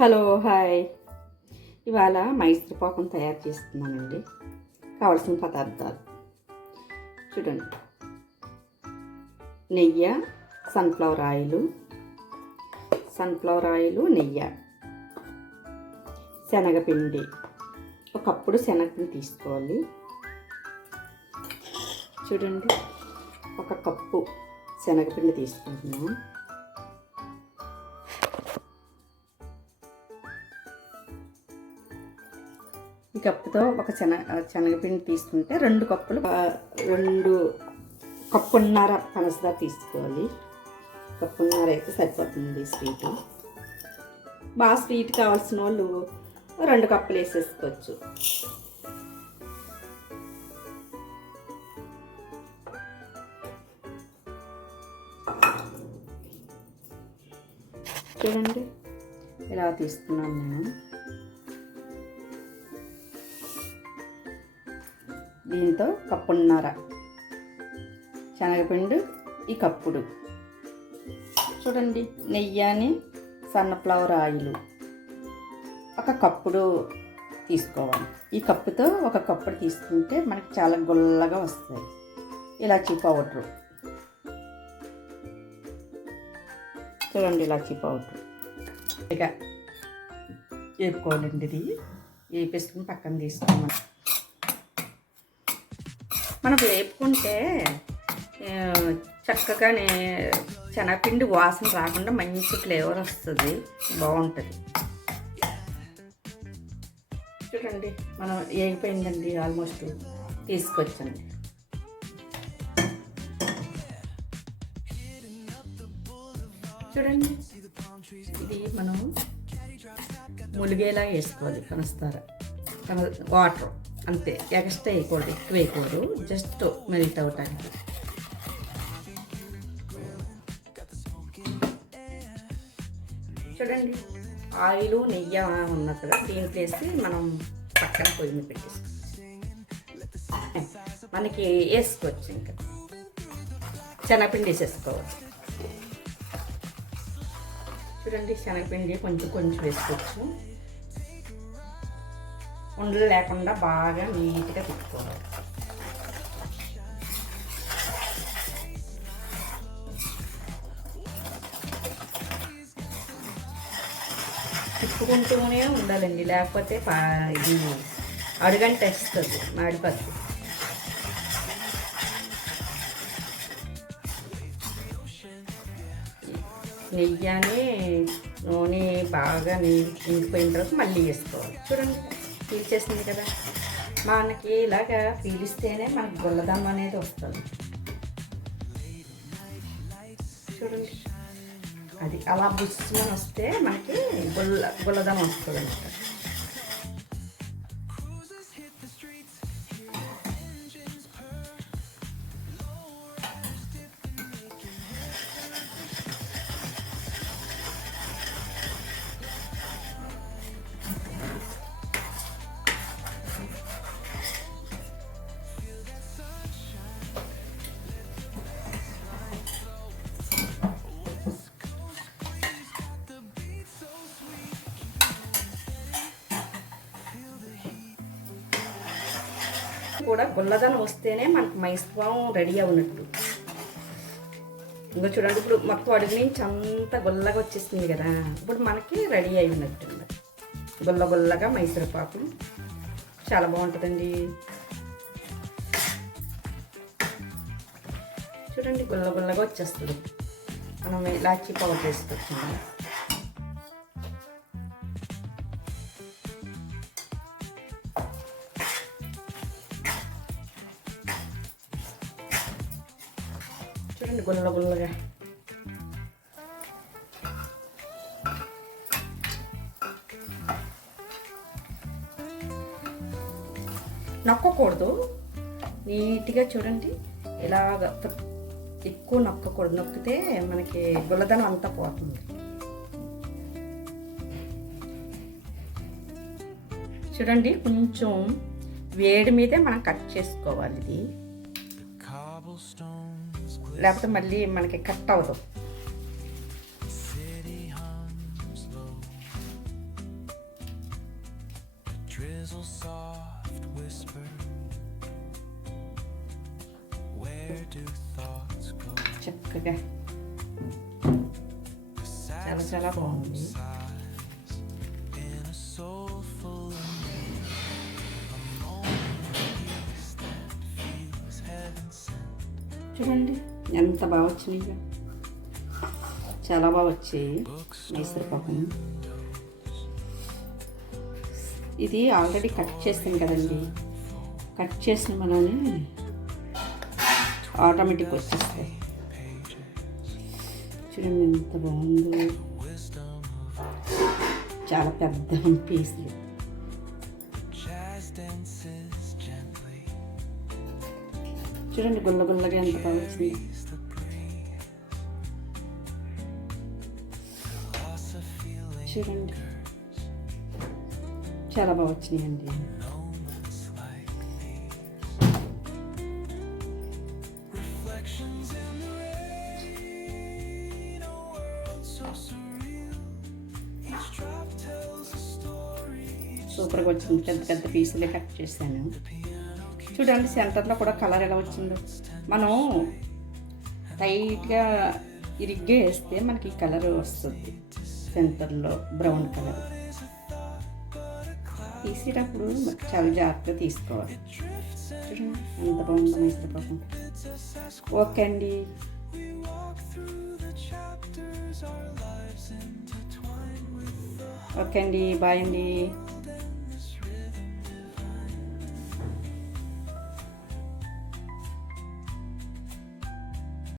Hello hi. ఇవాళ మైసూర్ పాకం తయారు చేస్తున్నానండి. కావలసిన పదార్థాలు చూడండి: నెయ్యి, సన్ఫ్లవర్ ఆయిలు, నెయ్యి, శనగపిండి. ఒక కప్పుడు శనగపిండి తీసుకోవాలి. చూడండి, ఒక కప్పు శనగపిండి తీసుకుంటున్నాం. ఈ కప్పుతో ఒక శనగపిండి తీసుకుంటే 2 కప్పులు 2 కప్పున్నర పంచదార తీసుకోవాలి. కప్పున్నర అయితే సరిపోతుంది స్వీట్. బాగా స్వీట్ కావాల్సిన వాళ్ళు 2 కప్పులు వేసేసుకోవచ్చు. చూడండి, ఇలా తీసుకున్నాను నేను. దీంతో కప్పున్నర శనగపిండి, ఈ కప్పుడు. చూడండి, నెయ్యి, సన్ఫ్లవర్ ఆయిల్ ఒక కప్పుడు తీసుకోవాలి. ఈ కప్పుతో ఒక కప్పుడు తీసుకుంటే మనకి చాలా గుల్లగా వస్తాయి. ఇలాచీ పౌడరు చూడండి, ఇలాచీ పౌడరు ఇక వేపుకోవాలండి. ఇది వేపేసుకుని పక్కన తీసుకోవాలి. మనం వేపుకుంటే చక్కగానే శనగపిండి వాసన రాకుండా మంచి ఫ్లేవర్ వస్తుంది, బాగుంటుంది. చూడండి, మనం వేగిపోయిందండి, ఆల్మోస్ట్ తీసుకొచ్చండి. చూడండి, ఇది మనం ములిగేలా వేసుకోవాలి. పంచదార, వాటర్ అంతే, ఎక్స్ట్రా వేయకూడదు, ఎక్కువ వేయకూడదు, జస్ట్ మెల్ట్ అవటానికి. చూడండి, ఆయిల్ నెయ్యి ఉన్నది కదా, దీంట్లో వేసి మనం పక్కన పొయ్యి మీద పెట్టేసుకోవచ్చు. మనకి వేసుకోవచ్చు. ఇంకా శనగపిండి వేసేసుకోవచ్చు. చూడండి, శనగపిండి కొంచెం కొంచెం వేసుకోవచ్చు. ఉండలు లేకుండా బాగా నీట్గా తిప్పుకోవాలి. తిప్పుకుంటూనే ఉండాలండి, లేకపోతే ఇది అడుగంట వేస్తుంది, మాడిపోతుంది. నెయ్యి, నూనె బాగా ఇంకిపోయిన తర్వాత మళ్ళీ వేసుకోవాలి. చూడండి, పీల్చేస్తుంది కదా. మనకి ఇలాగా పీలిస్తేనే మనకు గుల్లదనం అనేది వస్తుంది. చూడండి, అది అలా బుస్సుమని వస్తే మనకి గుల్లదనం వస్తుంది అన్నమాట. కూడా గుల్లదనం వస్తేనే మనకు మైసూర్ రెడీ అవునట్టు. ఇంకా చూడండి, ఇప్పుడు మొత్తం అడుగు నుంచి అంత గుల్లగా వచ్చేస్తుంది కదా, ఇప్పుడు మనకి రెడీ అయినట్టు. గుల్లగా మైసూర్ పాకం చాలా బాగుంటుందండి. చూడండి, గుల్లగా వచ్చేస్తుంది. మనం ఇలాచీ పౌడర్ వేసుకొచ్చాము. చూడండి, గుల్లగా నొక్కకూడదు, నీట్గా. చూడండి, ఇలాగ ఎక్కువ నొక్కకూడదు, నొక్కితే మనకి గుల్లదనం అంతా పోతుంది. చూడండి, కొంచెం వేడి మీదే మనం కట్ చేసుకోవాలి. ఇది లేకపోతే మళ్ళీ మనకి కట్ అవ్వదు. చక్కగా చాలా చాలా బాగుంది. చూడండి ఎంత బాగా వచ్చినాయి, చాలా బాగా వచ్చాయి మైసూర్ పాకం. ఇది ఆల్రెడీ కట్ చేస్తాం కదండి, కట్ చేసిన మనని ఆటోమేటిక్ వచ్చేస్తాయి. చూడండి ఎంత బాగుందో, చాలా పెద్ద పీసులు. చూడండి గుల్ల గుల్లగా ఎంత బాగా వచ్చింది. చూడండి చాలా బాగా వచ్చినాయండి. సూపర్గా వచ్చింది. పెద్ద పెద్ద పీసులే కట్ చేశాను. చూడండి సెంటర్లో కూడా కలర్ ఎలా వచ్చిందో. మనం టైట్గా ఇరిగ్గా వేస్తే మనకి కలర్ వస్తుంది, సెంటర్లో బ్రౌన్ కలర్. తీసేటప్పుడు చాలా జాగ్రత్తగా తీసుకోవాలి. చూడండి ఎంత బాగుందో మైసూర్ పాకం. ఓకే అండి. ఓకే అండి, బాయ్ అండి.